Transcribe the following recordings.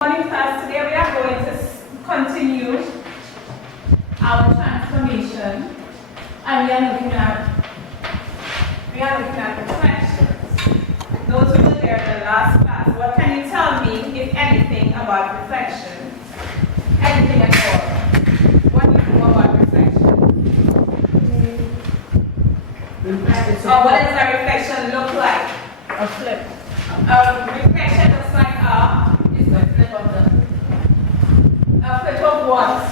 Morning class, today we are going to continue our transformation and we are looking at reflections. Those who were there in the last class, what can you tell me, if anything, about reflection? Anything at all? What do you know about reflection? Or what does a reflection look like? A flip. A reflection looks like It's the flip of a flip of what?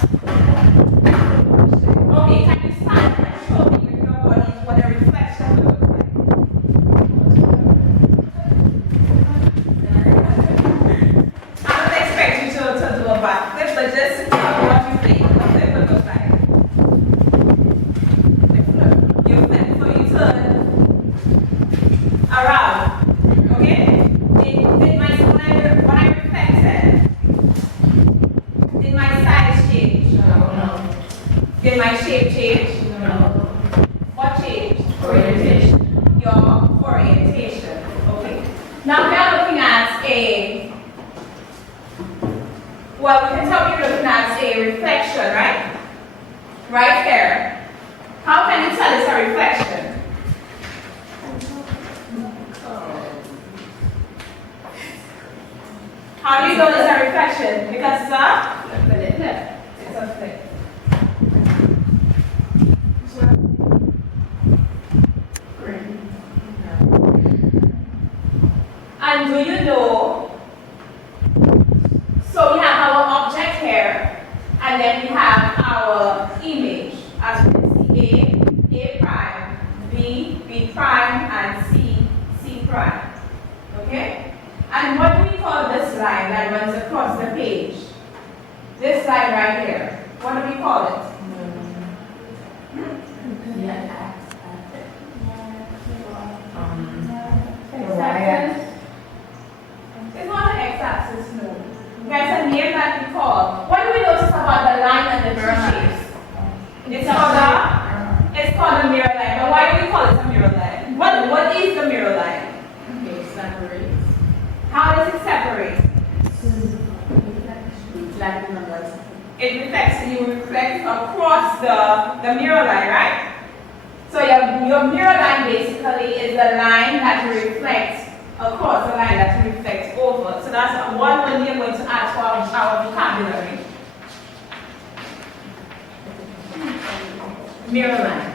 Okay, can you stand and show me with your body what a reflection will look like? I don't expect you to do a back flip, but just tell me what you think a flip will look like. You flip, so you turn around. Okay? When I reflected, did my size change? No. Did my shape change? No. What changed? Orientation. Your orientation. Okay. Now we are looking at well, we can tell you're looking at a reflection, right? Right there. How can you tell it's a reflection? How do you know it's a reflection? Because it's a flip. It's a flip. And do you know, so we have our object here, and then we have our image, as we can see, A prime, B prime, and C prime. Okay? And what do we call this line that runs across the page? This line right here. What do we call it? X-axis? It's not an x-axis, no. There's a name that we call. What do we notice about the line and the two shapes? It's called a mirror line. But why do we call it a mirror line? What is the mirror line? Okay, it separates. How does it separate? Like numbers. It reflects, you reflect across the mirror line, right? So your mirror line basically is the line that you reflect across, the line that you reflect over. So that's one word we are going to add to our vocabulary. Mirror line.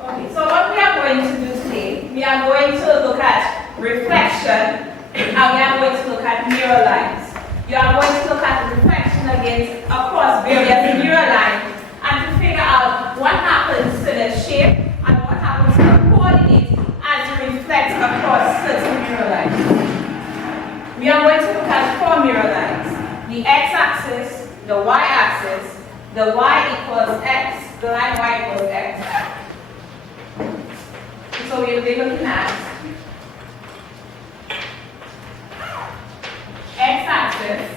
Okay, so what we are going to do today, we are going to look at reflection and we are going to look at mirror lines. You are going to look at reflection against across various mirror lines and to figure out what happens to the shape and what happens to the coordinate as you reflect across certain mirror lines. We are going to look at four mirror lines. The x-axis, the y-axis, the y equals x, the line y equals x. So we'll be looking at x-axis,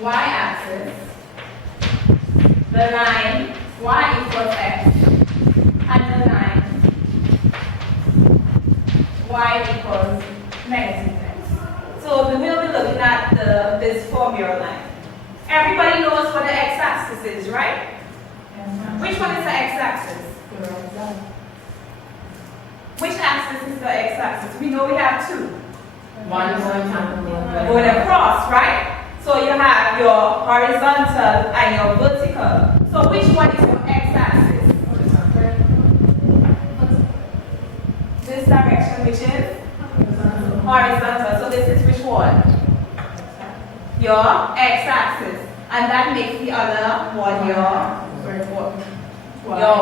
y-axis, the line y equals x, and the line y equals negative x. So we will be looking at this four mirror line. Everybody knows what the x-axis is, right? Which one is the x-axis? Which axis is the x-axis? We know we have two. One is horizontal. Going across, right? So you have your horizontal and your vertical. So which one is your x-axis? This direction, which is? Horizontal. So this is which one? Your x-axis. And that makes the other one your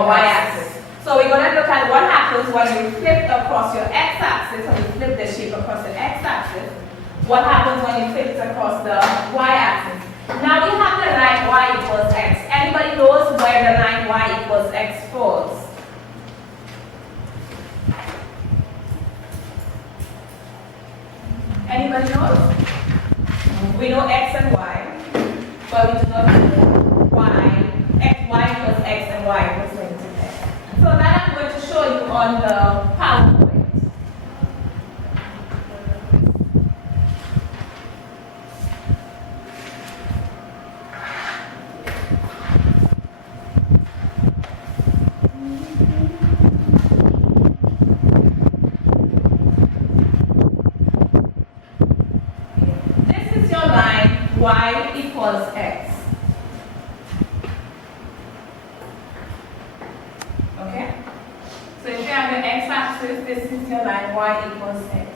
y-axis. So we're going to look at what happens when you flip across your x-axis, or you flip the shape across the x-axis. What happens when you flip it across the y-axis? Now we have the line y equals x. Anybody knows where the line y equals x falls? Anybody knows? We know x and y, but we do not know y. Y equals x and y equals negative x. So that I'm going to show you on the PowerPoint. y equals x. Okay? So if you have the x-axis, this is your line y equals x.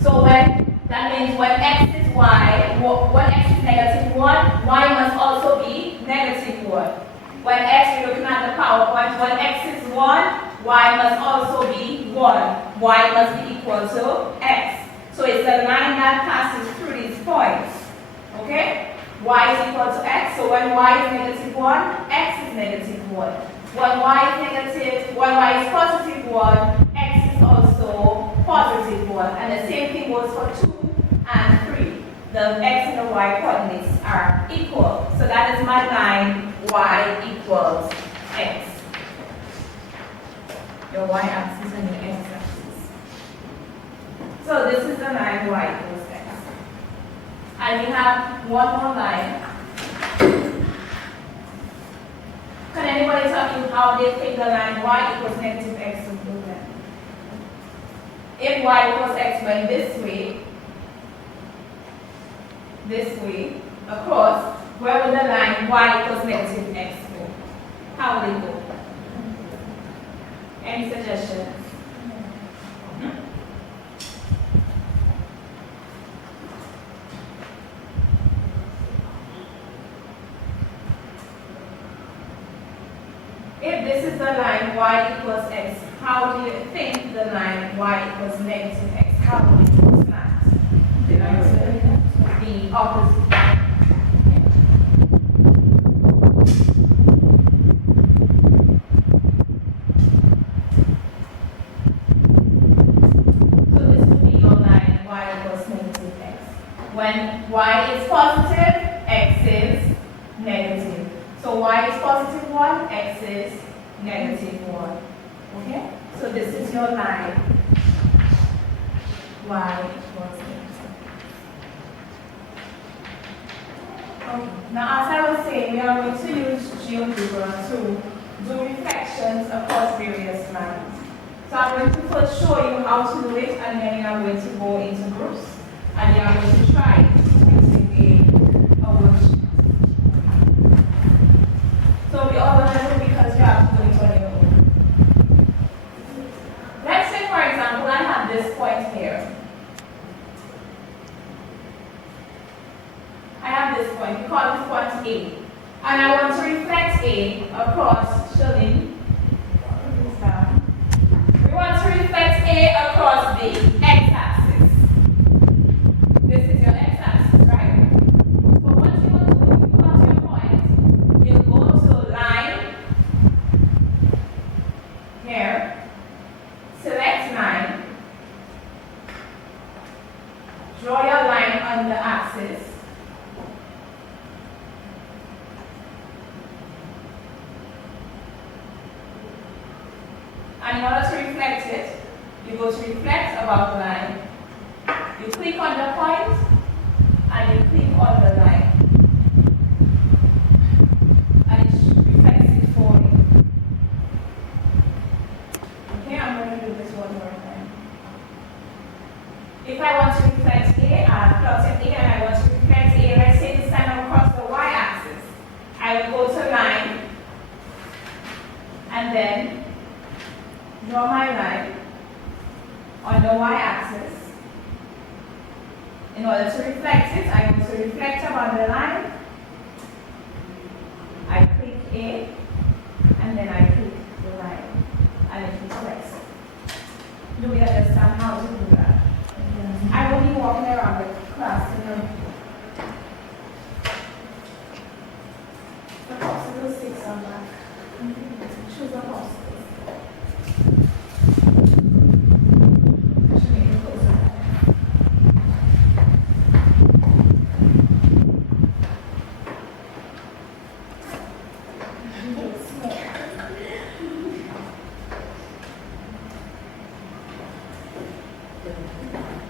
So that means when x is y, when x is negative 1, y must also be negative 1. When x, we're looking at the PowerPoint, when x is 1, y must also be 1. Y must be equal to x. So it's the line that passes through these points. Okay? Y is equal to x, so when y is negative 1, x is negative 1. When y is positive 1, x is also positive 1. And the same thing goes for 2 and 3. The x and the y coordinates are equal. So that is my line y equals x. Your y-axis and your x-axis. So this is the line y equals x. And we have one more line. Can anybody tell me how they think the line y equals negative x would do that? If y equals x went this way, across, where would the line y equals negative x go? How would it go? Any suggestions? If this is the line y equals x, how do you think the line y equals negative x? How would it go slant? The opposite. So this would be your line y equals negative x. When y is positive, x is negative. So y is positive 1, x is negative 1. Okay? So this is your line y equals negative. Okay. Now, as I was saying, we are going to use GeoGebra to do reflections across various lines. So I'm going to first show you how to do it, and then you are going to go into groups, and you are going to try it using a worksheet. So we all want to do because you have to do it on your own. Let's say, for example, I have this point here. I have this point. We call this point A. And I want to reflect A across, Shalene. Put this down. We want to reflect A across the x-axis. This is your x-axis, right? So what you want to do, you plot your point, you go to line, here, select line, draw your line on the axis, and in order to reflect it, you go to reflect above the line, you click on the point, and you click on the line, and it reflects it for you. Okay, I'm going to do this one more time. If I want to reflect A, I've plotted A, and I want to reflect A, let's say this time across the y-axis. I will go to line, and then draw my line on the y-axis. In order to reflect it, I go to reflect above the line. I click A, and then I click the line, and it reflects. Do we understand how to do that? I will be walking around the class, The popsicle sticks on back. Choose a popsicle.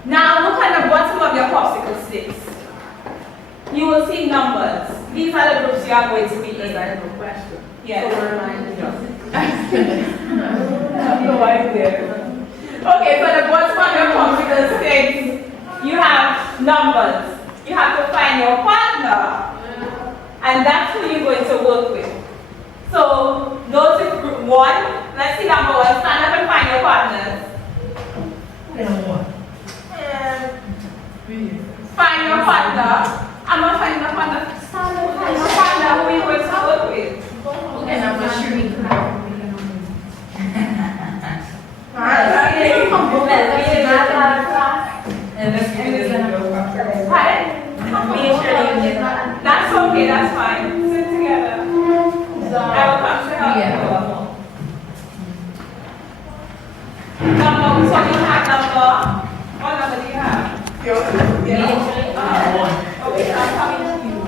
Now look at the bottom of your popsicle sticks. You will see numbers. These are the groups you are going to be in. I have a question. Yes. So where line is No idea. Okay, so the bottom of your popsicle sticks, you have numbers. you have to find your partner, and that's who you're going to work with. So those in group 1, let's see number 1, stand up and find your partners. Find your partner. I'm not finding a partner. Stand up and find your partner who you're going to work with. Okay, number 3. That's okay, that's fine. Sit together. I will come to help you. Number, so you have number. What number do you have? Okay, I'm coming to you.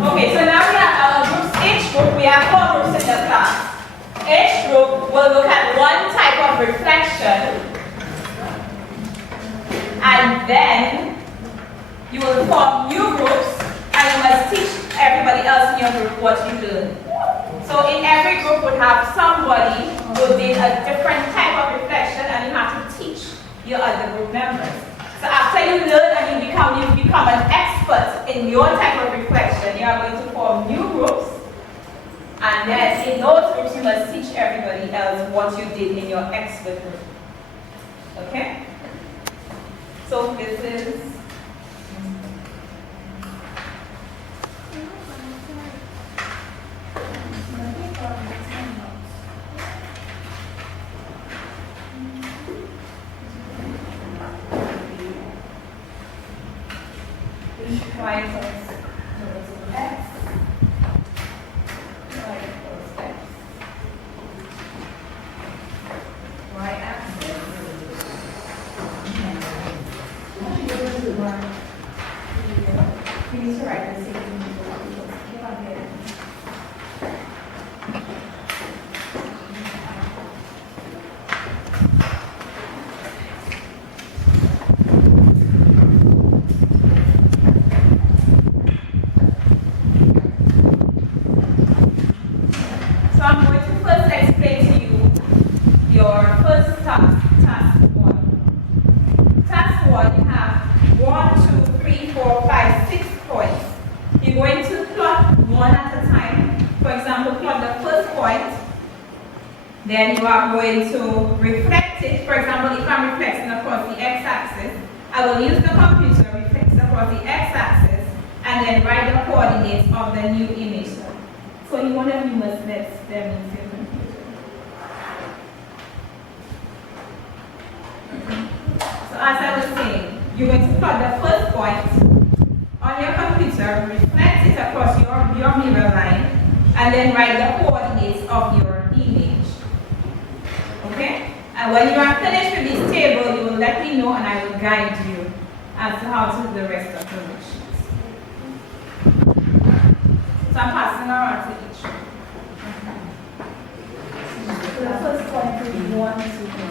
Okay, so now we have our groups. Each group, we have 4 groups in the class. Each group will look at one type of reflection, and then you will form new groups, and you must teach everybody else in your group what you learned. So in every group would have somebody who did a different type of reflection, and you have to teach your other group members. So after you learn and you become an expert in your type of reflection, you are going to form new groups. And then in those groups, you must teach everybody else what you did in your expert group. Okay? So this is... Y equals X. Y equals X. Y axis. You need to write the same thing. So I'm going to first explain to you your first task, task 1. Task 1, you have 1, 2, 3, 4, 5, 6 points. You're going to plot one at a time. For example, plot the first point. Then you are going to reflect it. For example, if I'm reflecting across the x-axis, I will use the computer to reflect across the x-axis and then write the coordinates of the new image. So you one of you must let them use your computer. So as I was saying, you're going to plot the first point on your computer, reflect it across your mirror line, and then write the coordinates of your image. Okay? And when you are finished with this table, you will let me know and I will guide you as to how to do the rest of the worksheets. So I'm passing around to each one. So the first point is 1, 2, 3.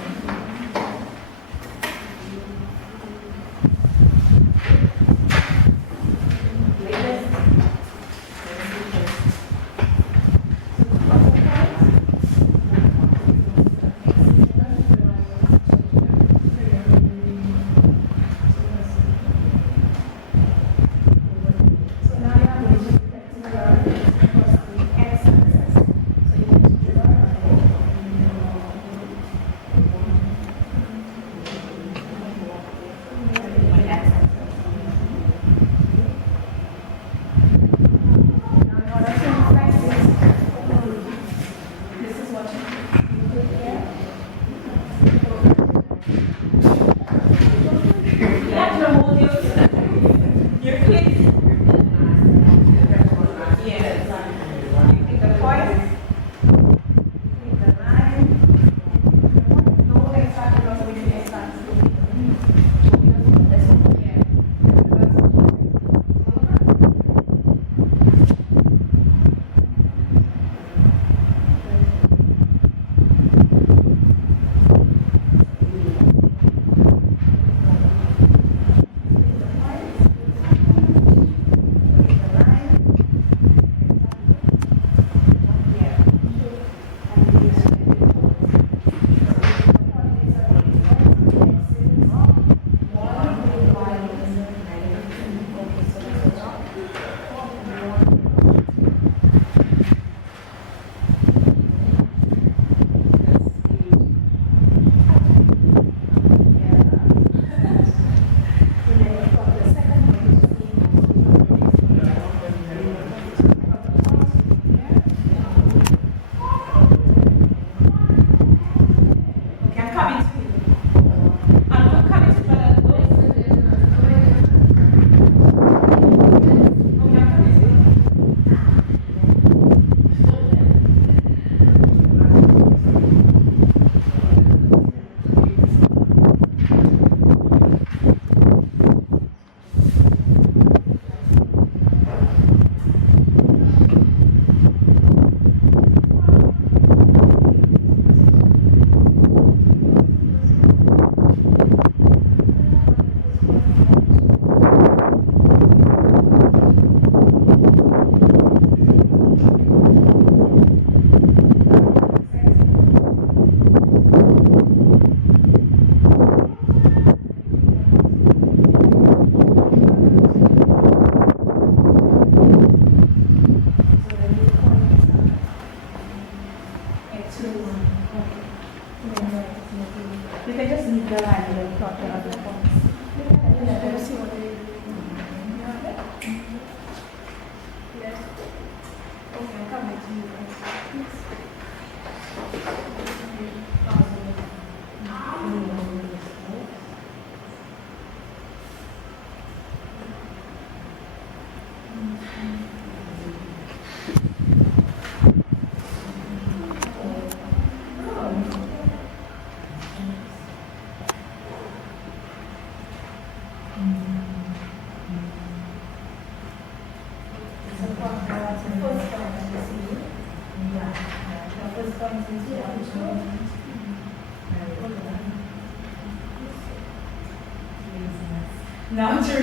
Now to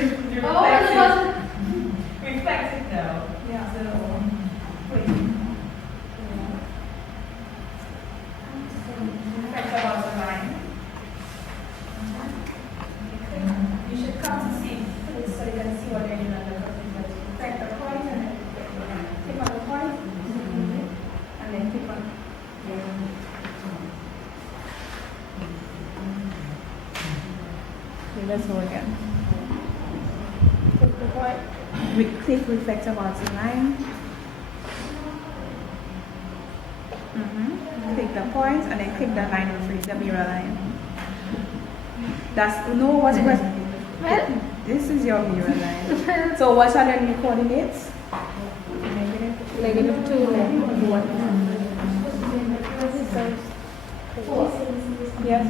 reflect it now. Yeah. So, wait. Reflect about the line. You should come to see so you can see what you're doing on the computer. Reflect the point and then click on the point and then click on. Okay, let's go again. Click the point. Click reflect about the line. Click the point and then click the line with the mirror line. That's no what's well, this is your mirror line. So what are the new coordinates? Negative 2 and 1. Yes.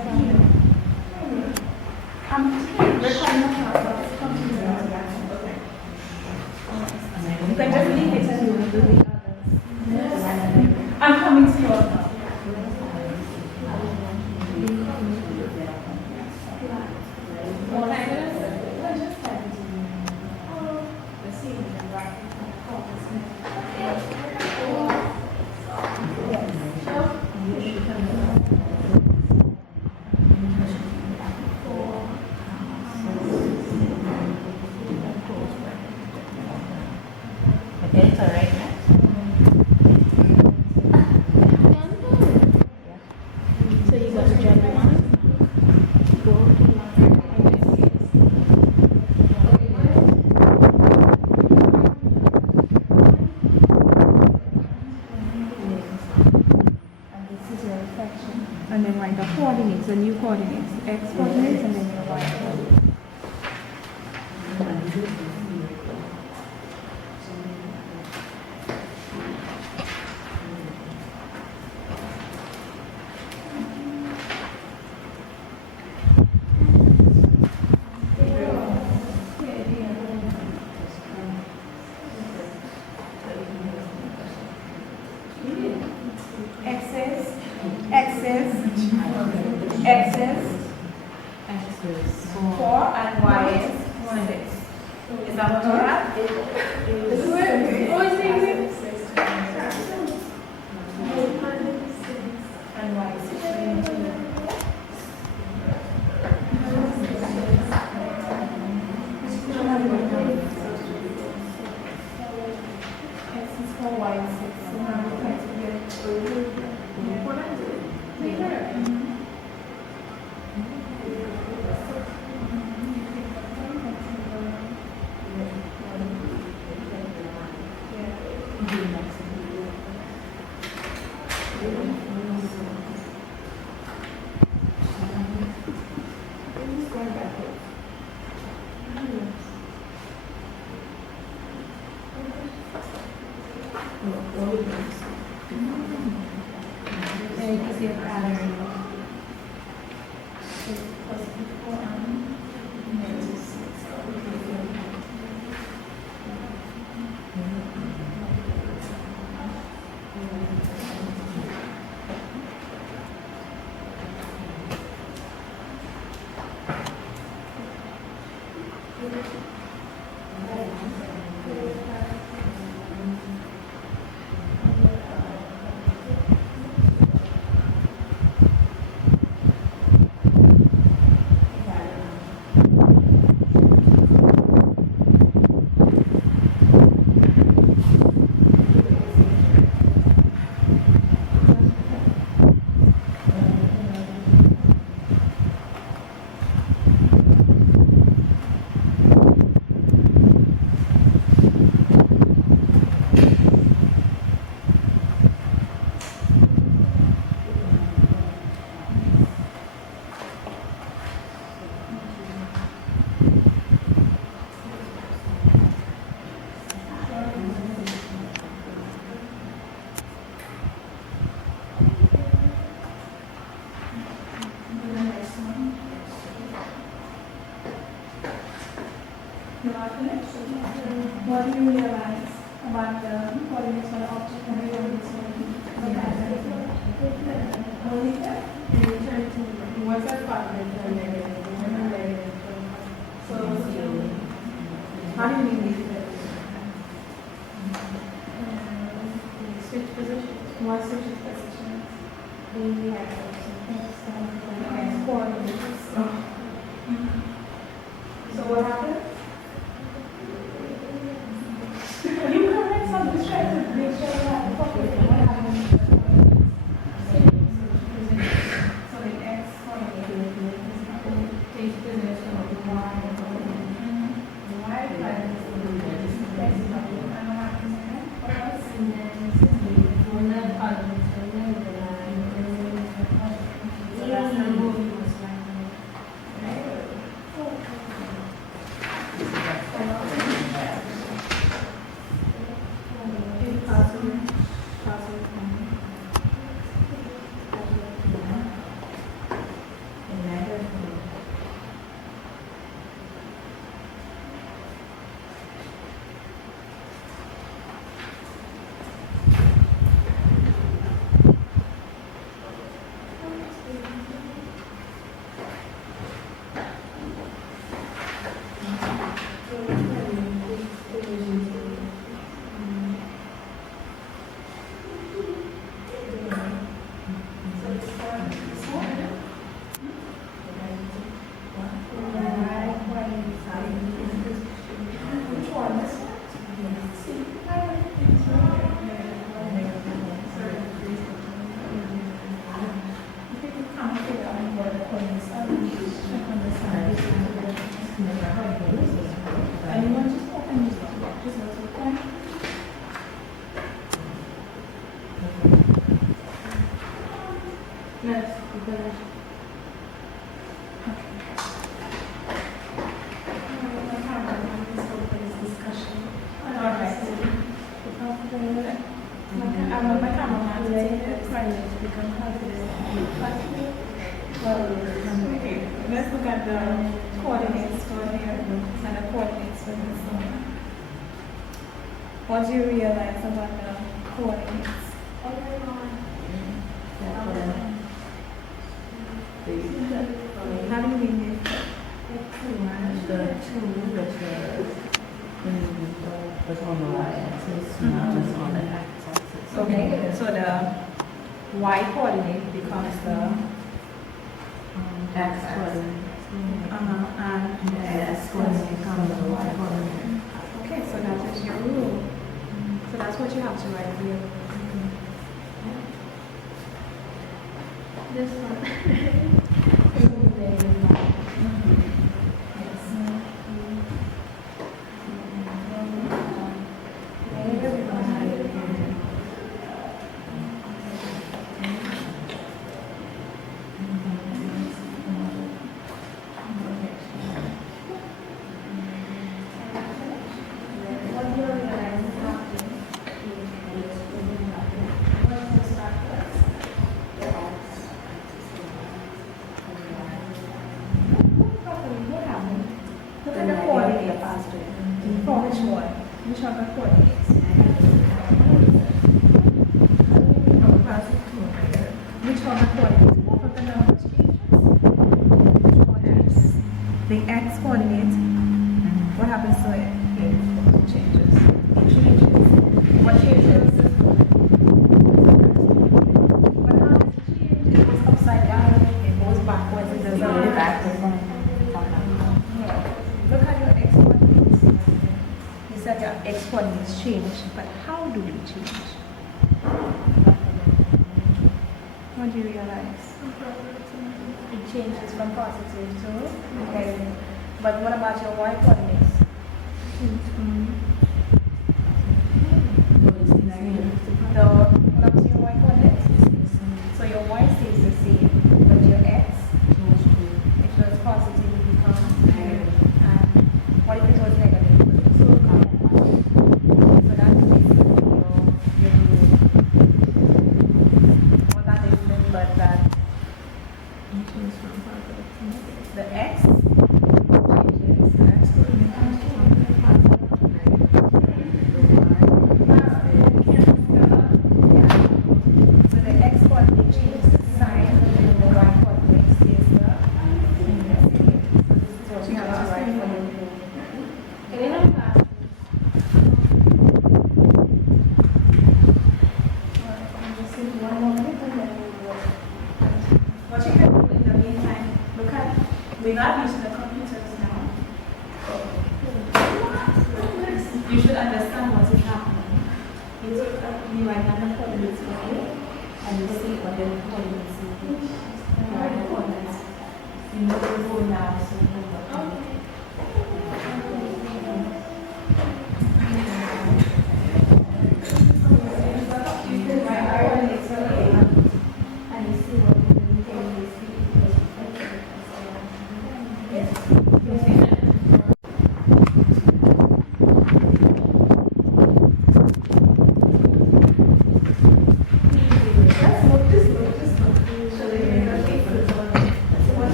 You can just leave it and you will do the others. I'm coming to you now. Okay, it's all right. So you got to join the line. Go to line. And this is your reflection. And then write the coordinates, the new coordinates, x coordinates, and then your y coordinates. X's 4 and Y is 6. Is that what you have? And Y is 6. X is 4, Y is 6. So now we try to get What do you realize about the coordinates for the object and the coordinates for What's that positive and negative? So, how do you mean these things? switch positions? What switches positions? We have x coordinates. So what happened? You correct some trying to make sure you have the proper what happened. So the x coordinate takes position of the y coordinate. The y coordinate is the x coordinate. And what happens then? And then one of the coordinates and then the line. So that's the move you must learn. Right? Anyone just open this one, just let's open. Next, we finish. Let's look at the coordinates for here and the coordinates for this one. What do you realize about the coordinates? How do you mean it? What's on the y-axis, not just on the x-axis. Okay, so the y coordinate becomes the X coordinate. and The x coordinate becomes the y coordinate. okay, so that is your rule. So that's what you have to write here. This one. Look at the coordinates. For which one? Which are the coordinates? Which are the coordinates? Both of the numbers changes? Which one is? The x coordinate. What happens to it? It changes. It changes. What changes? But how does it change? It goes upside down. It goes backwards. It doesn't go backwards. Look at your x coordinates. You said your x coordinates change, but how do they change? What do you realize? It changes from positive to negative. But what about your y coordinates? What about your y coordinates? So your y stays the same, but your x, if it was positive, it becomes negative. And what if it was negative? So that's basically your rule. What that is meant by that the x changes, you should understand what is happening. You write down the coordinates for you, and you see what the coordinates are. You write the coordinates. You know the rule now, so you know what to do. You can write coordinates for you, and you see what you can do.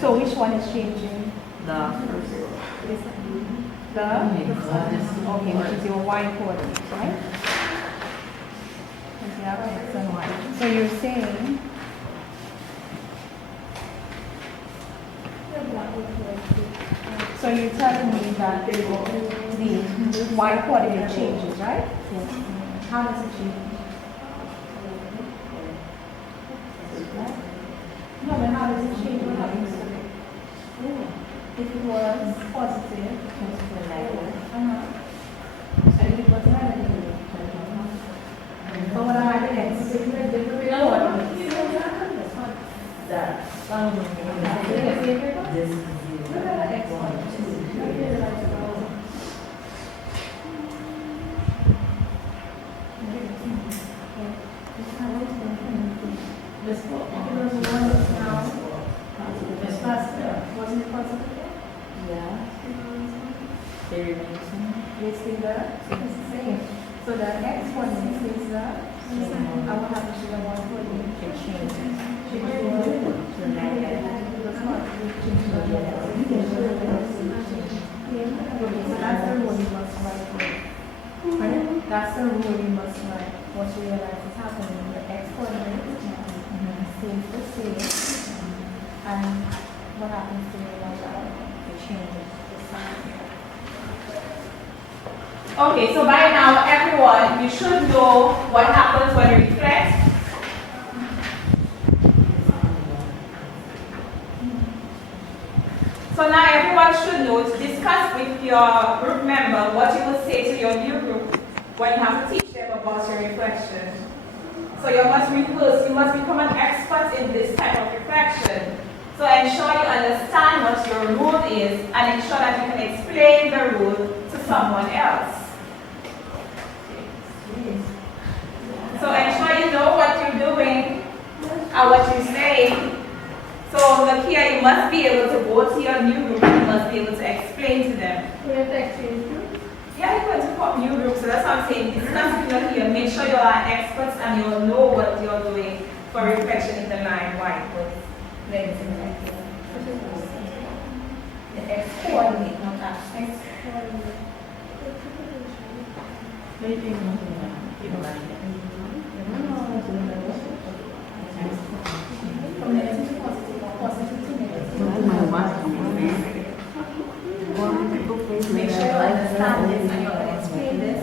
So which one is changing? Okay, which is your Y coordinate, right? Because you have X and Y. So you're saying so you're telling me that the Y coordinate changes, right? Yes. How does it change? No, but how does it change? What happens to it? If it was positive, and if it was negative, so what am I next? This is Wasn't it positive? yeah. They remain the same. It's still there, so it's the same. So the X coordinate is there. I will have to show the one coordinate. It changes. Change To the negative. So that's the rule you must write. Pardon? That's the rule you must write. Once you realize it's happening, the X coordinate stays the same. And what happens to the Y? It changes the sign. Okay, so by now, everyone, you should know what happens when you reflect. So now everyone should know to discuss with your group member what you will say to your new group when you have to teach them about your reflection. So you must rehearse, you must become an expert in this type of reflection. So ensure you understand what your rule is and ensure that you can explain the rule to someone else. So ensure you know what you're doing and what you're saying. So look here, you must be able to go to your new group and you must be able to explain to them. Yeah, you're going to form new groups, so that's what I'm saying. Discuss with them here, make sure you are experts and you will know what you're doing for reflection in the line. Why? The X coordinate, not X. Maybe nothing like From negative to positive or positive to negative. Make sure you understand this and you can explain this.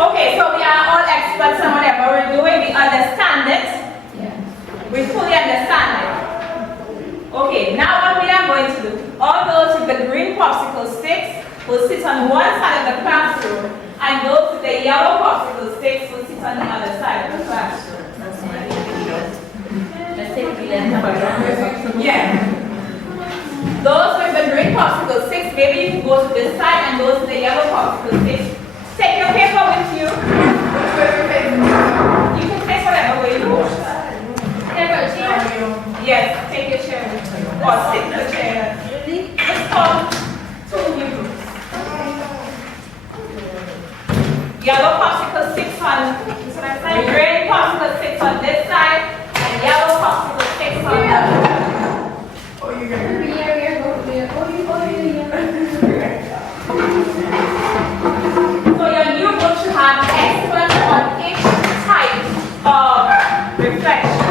Okay, so we are all experts. Someone will sit on one side of the classroom, and those with the yellow popsicle sticks will sit on the other side of the classroom. Let's take the left. Yeah. Those with the green popsicle sticks, maybe you can go to this side, and those with the yellow popsicle sticks, take your paper with you. You can face whatever way you want. Yes, take your chair with you. Or sit in the chair. Let's form two new groups. Yellow popsicle sticks on this side, green popsicle sticks on this side, and yellow popsicle sticks on the other side. So your new book should have experts on each type of reflection.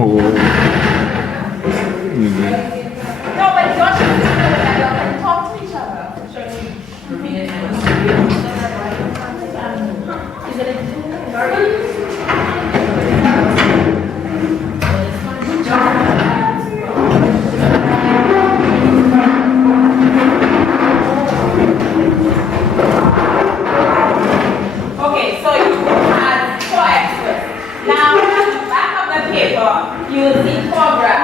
Oh. No, but don't you talk to each other. Okay, so you had 4 experts. Now, at the back of the paper, you will see 4 graphs.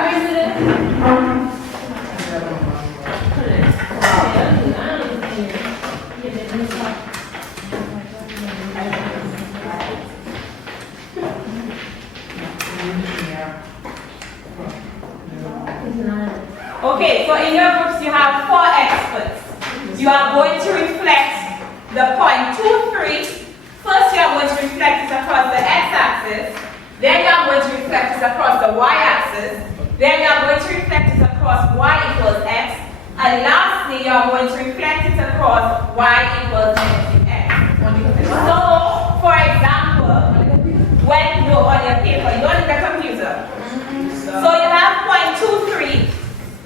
Okay, so in your groups you have 4 experts. You are going to reflect the point 2, 3. First you are going to reflect it across the x-axis. Then you are going to reflect it across the y-axis. Then you are going to reflect it across y equals x. And lastly, you are going to reflect it across y equals negative x. So, for example, when you're on your paper, you don't need a computer. So you have point 2, 3,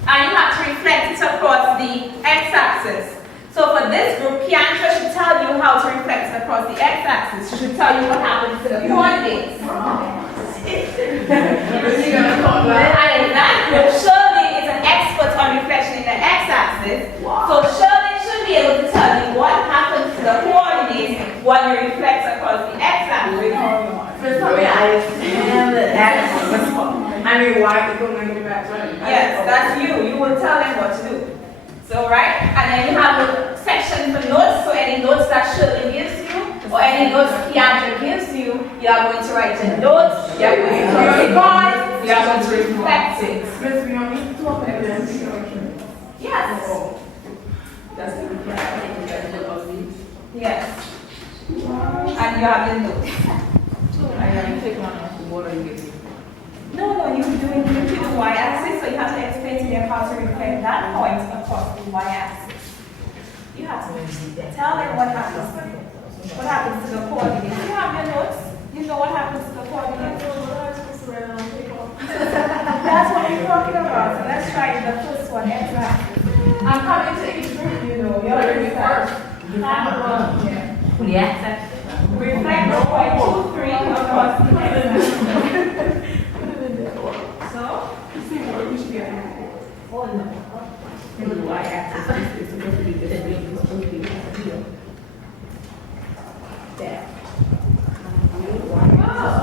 and you have to reflect it across the x-axis. So for this group, Kiandra should tell you how to reflect it across the x-axis. She should tell you what happens to the coordinates. And in that group, Shirley is an expert on reflection in the x-axis. So Shirley should be able to tell you what happens to the coordinates when you reflect across the x-axis. Yes, that's you. You will tell them what to do. So, right? And then you have a section for notes. So any notes that Shirley gives you, or any notes Kiandra gives you, you are going to write your notes, you are going to record, you are going to reflect it. Yes. Yes. And you have the notes. No, you do the y-axis, so you have to explain to them how to reflect that point across the y-axis. You have to tell them what happens to the coordinates. You have your notes. You know what happens to the coordinates. That's what we're talking about. So let's try the first one, exactly. I'm coming to each group, you know. You're already first. Yeah. Reflect the point 2, 3 across the y-axis. So,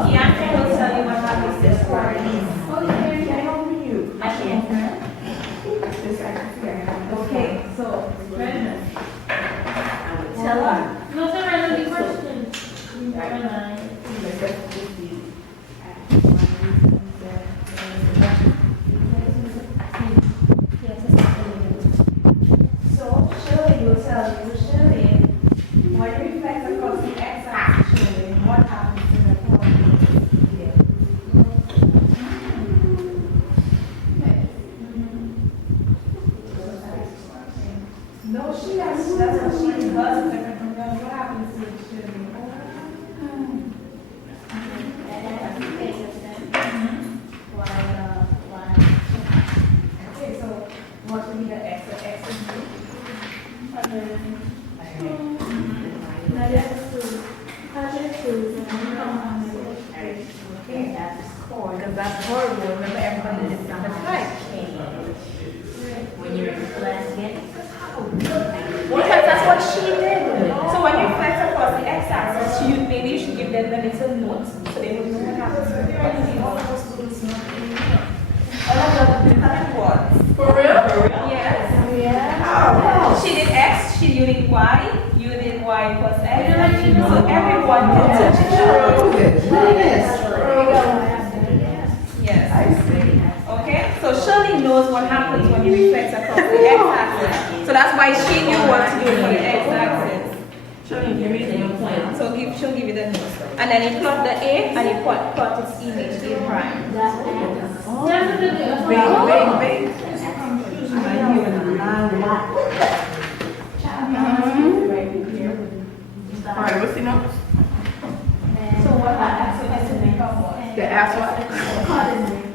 Kiandra will tell you what happens to this coordinates. I can't. Okay, so, tell her. No, sir, I have any questions. because that's horrible. Remember, everybody lives on the type. When you're in class again. Because that's what she did. So when you flex across the x-axis, maybe you should give them the little notes so they would know what happens with the For real? Yes. Yeah. She did x, she did y, you did y plus x. So everyone can touch each other. Yes. I see. Okay? So Shirley knows what happens when you reflect across the x-axis. So that's why she knew what to do for the x-axis. Shirley, give me the plan. So she'll give you the notes. And then you plot the A and you plot its image, A prime. Big. Alright, what's the notes? So what happens? So that's the makeup one. The ass what?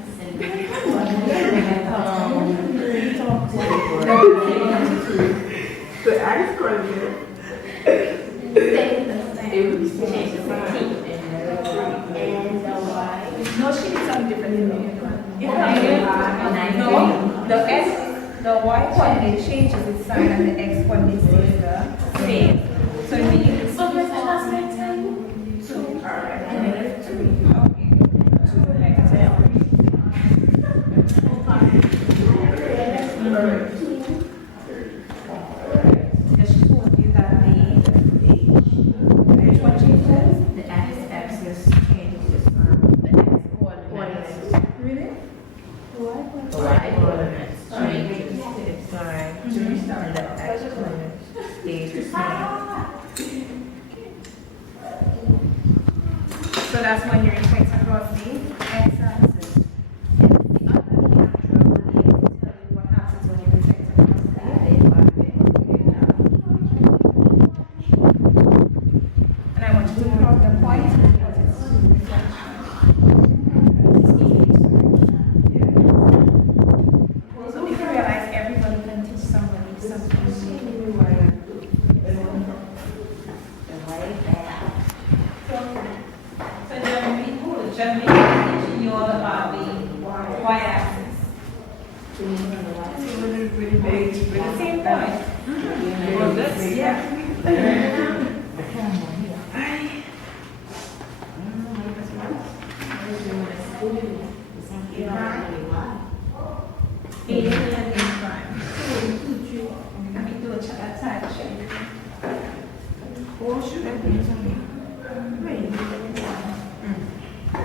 The ass coordinate. It would be changed to No, she did something different than me. No, the x, the y coordinate changes its sign and the x coordinate stays the same. So in the just told you that which one changes? The x-axis changes from the x coordinates. Really? The y coordinates changes its sign, and the x coordinates stays the same. So that's when you reflect across the x-axis. The other camera will be able to tell you what happens when you reflect across the and I want you to plot the point because it's reflection. So if you realize everybody can teach somebody something. So Jeremy is teaching you all about the y-axis. really big. The same point. Well, this, yeah.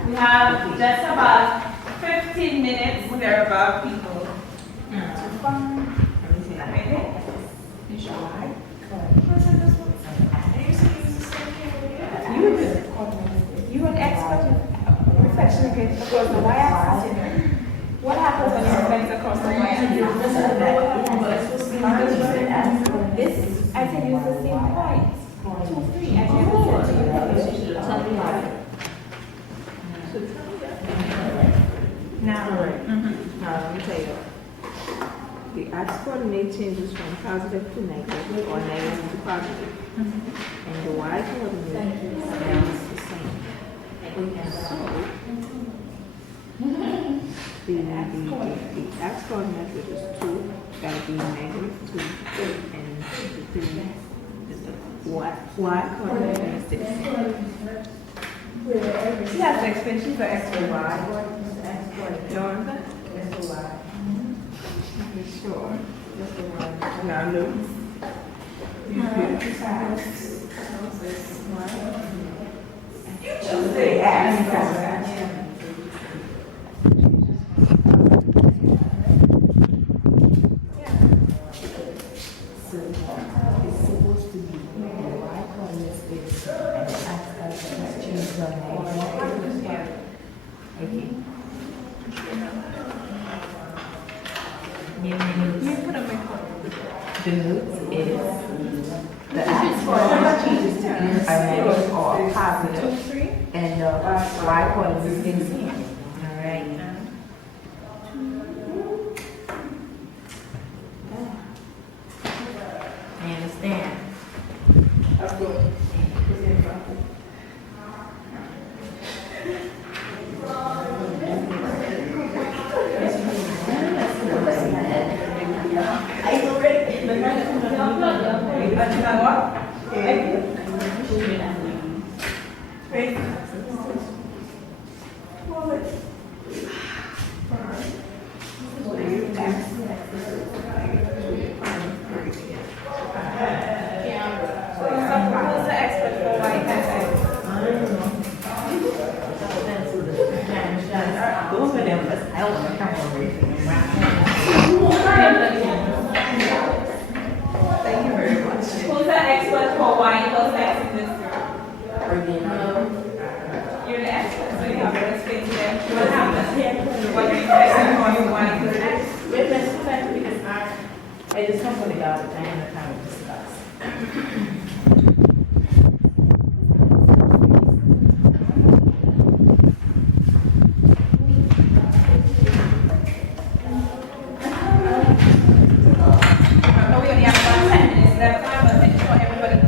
We have just about 15 minutes there about people. Ready? You would expert reflection against across the y-axis. What happens when you reflect across the y-axis? I said use the same point. 2, 3. I can use it. Now, Now, let me tell you. The x coordinate changes from positive to negative or negative to positive. And the y coordinate stays the same. So, the x coordinate, which is 2, gotta be -2, and the y coordinate stays the same. she has to explain. She's the expert. You know what I'm saying? Sure. Now look. The notes is the x coordinates changes to a negative or positive, and the y coordinates stay the same. All right. I understand. I don't want to come over here. Thank you very much. Who's the expert for why equals X in this group? You're the expert, so you have to explain to them what happens here. What you expect for you why equals X. Wait, let's go back because I just come for the God that I have the time to discuss. But we only have about 10 minutes left, so I'm going to make sure everybody.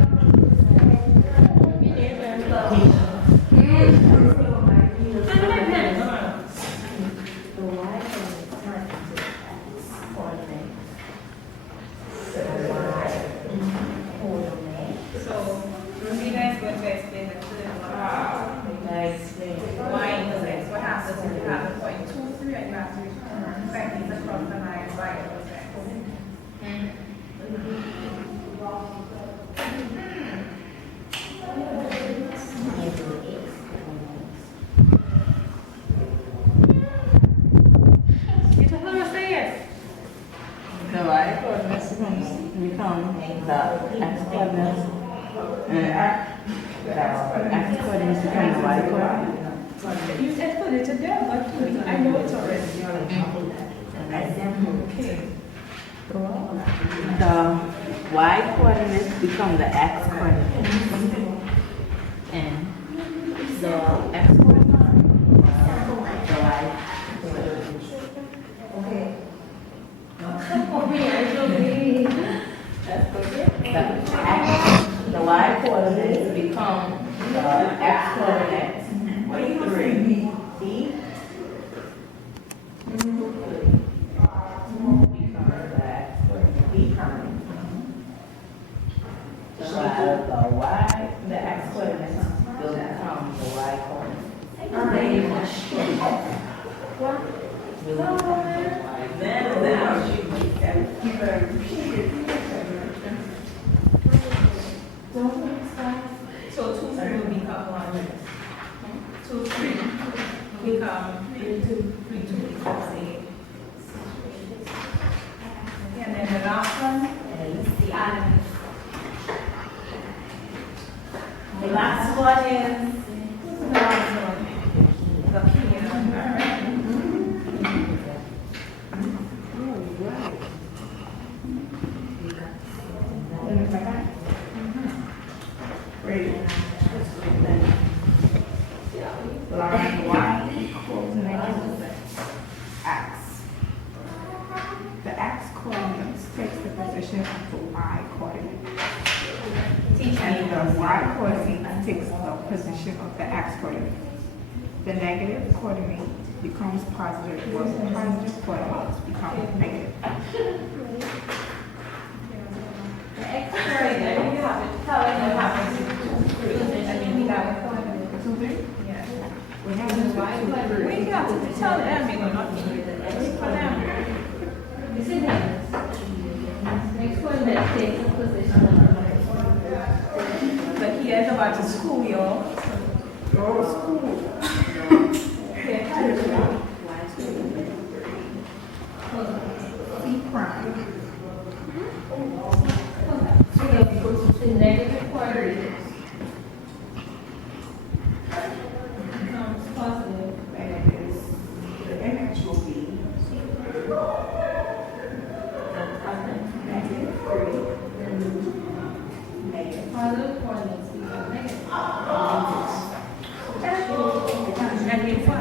The Y coordinate turns into X coordinate. So the Y coordinate. So, Romina is going to explain it to them. Why equals X? What happens if you have a point 2, 3, and you have to reflect these across the line? Why equals X? You told her to say yes. The Y coordinates become the X coordinates. The X coordinates become the Y coordinates. You explained it to them, but I know it already. Okay. The Y coordinates become the X coordinates. And the X coordinates the Y coordinates. The Y coordinates become the X coordinates. What are you doing? B. The Y, the X coordinates will become the Y coordinates. So 2, 3 will become 1. 2, 3 become 3, 2 becomes 8. And then the last one is the add. The last one is the last one. The period. Alright. Line Y equals negative X. The X coordinates takes the position of the Y coordinate. And the Y coordinate takes the position of the X coordinate. The negative coordinate becomes positive, while the positive coordinate becomes negative. The X coordinate, you have to tell them what happens to 2, 3. I mean, we have a coordinate. 2, 3? Yeah. We have to We have to tell them, you know, not me. For them. Next one that takes the position of But he is about to school, y'all. school. C prime. the negative coordinates. Becomes positive. And it is, the image will be negative 3, negative. Positive coordinates become negative. Becomes negative 5.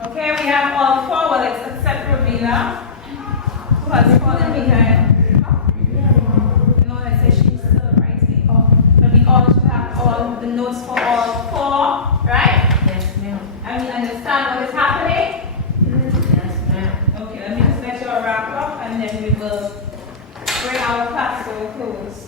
Okay, we have all 4 wallets except Rovina, who has fallen behind. No, I said she's still writing. But we all should have all the notes for all 4, right? Yes, ma'am. And we understand what is happening? Yes, ma'am. Okay, let me just let you all wrap up and then we will bring our class to a close.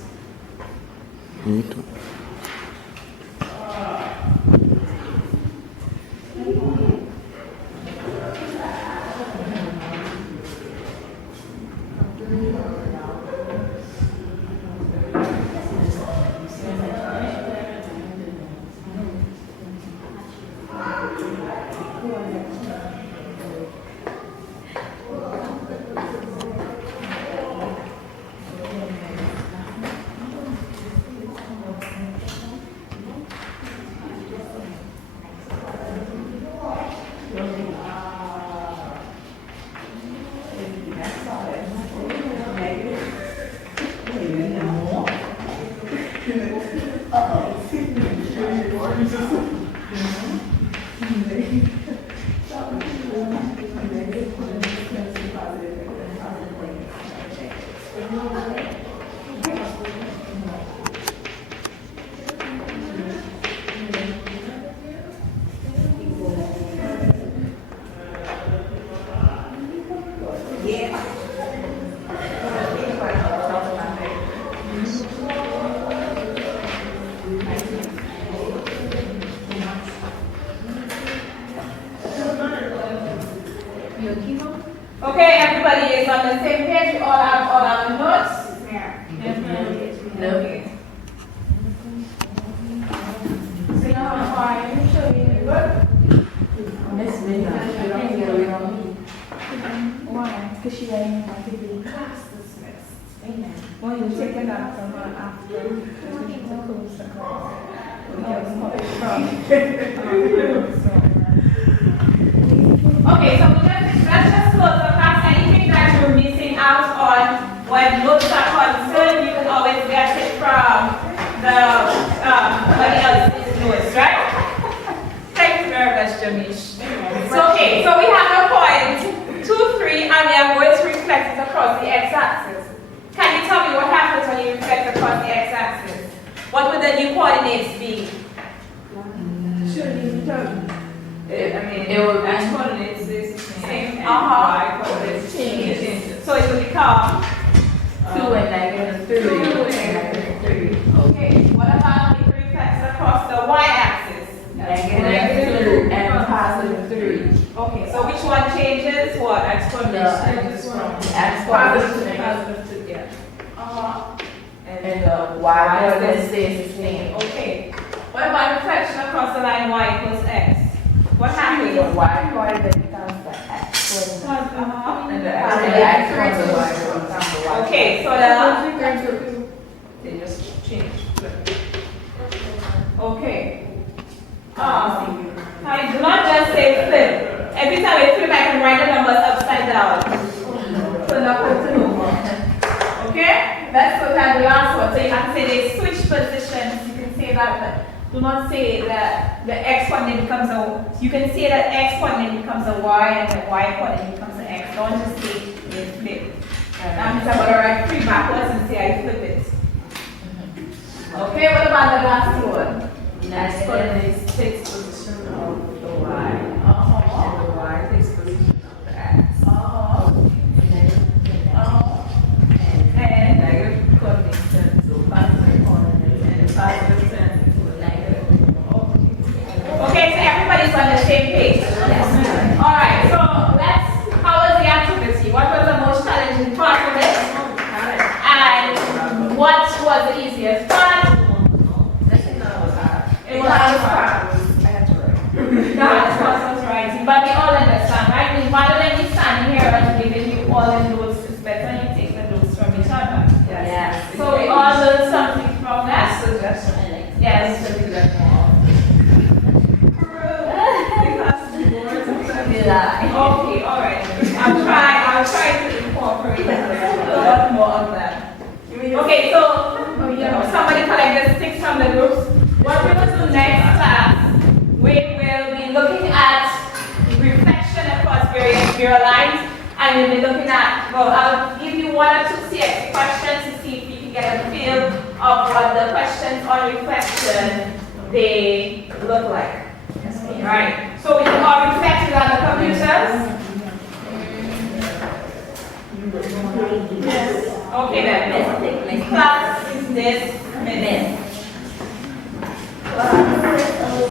everybody is on the same page? We all have all our notes? No. Okay. So now I'm fine, let me show you. Miss Midnight, we don't need. Why? Because she ain't want to be class dismissed. Amen. Well, you take it out from her after, because we need to close the call. Okay, so let's just close the class. Anything that you're missing out on when notes are concerned, you can always get it from somebody else's notes, right? Thank you very much, Jamish. So, okay, so we have a point 2, 3, and we are going to reflect it across the x-axis. Can you tell me what happens when you reflect across the x-axis? What would the new coordinates be? It will X be coordinates is the same. Y coordinates changes. So it will become 2 and negative 3. 2 and -3. Okay. What about if it reflects across the y-axis? Negative 2 and positive 3. Okay. So which one changes? What? X coordinates The changes from X positive coordinates to positive to yeah. and the Y coordinate stays the same. Okay. What about reflection across the line y equals x? What happens? The Y coordinate becomes the X coordinate. And The X coordinate becomes the Y. okay, so they just change. Okay. I do not just say flip. Every time I flip, I can write the numbers upside down. So now continue. Okay? Let's look at the last one. So you have to say they switch positions. You can say that, but do not say that the x coordinate becomes a. You can say that x coordinate becomes a y and the y coordinate becomes an x. Don't just say they flip. That means I'm going to write 3 backwards and say I flip it. Okay, what about the last one? X coordinate takes position of the Y. And the Y takes position of the X. And negative coordinate turns to positive coordinate, and the positive turns into a negative. Okay, so everybody's on the same page. Alright, so how was the activity? What was the most challenging part of it? And what was the easiest part? It was hard. That was writing, but we all understand, right? Rather than me standing here and giving you all the notes, it's better when you take the notes from each other. Yes. So we all learned something from that. Yes. Okay, all right. I'll try to incorporate a lot more of that. Okay, so somebody collect the sticks from the groups. What we're going to do next class, we will be looking at reflection across various mirror lines, and we'll be looking at, well, I'll give you 1 or 2 CX questions to see if you can get a feel of what the questions on reflection they look like. Right. So we can all reflect on the computers. Yes. Okay then. Class is this minute.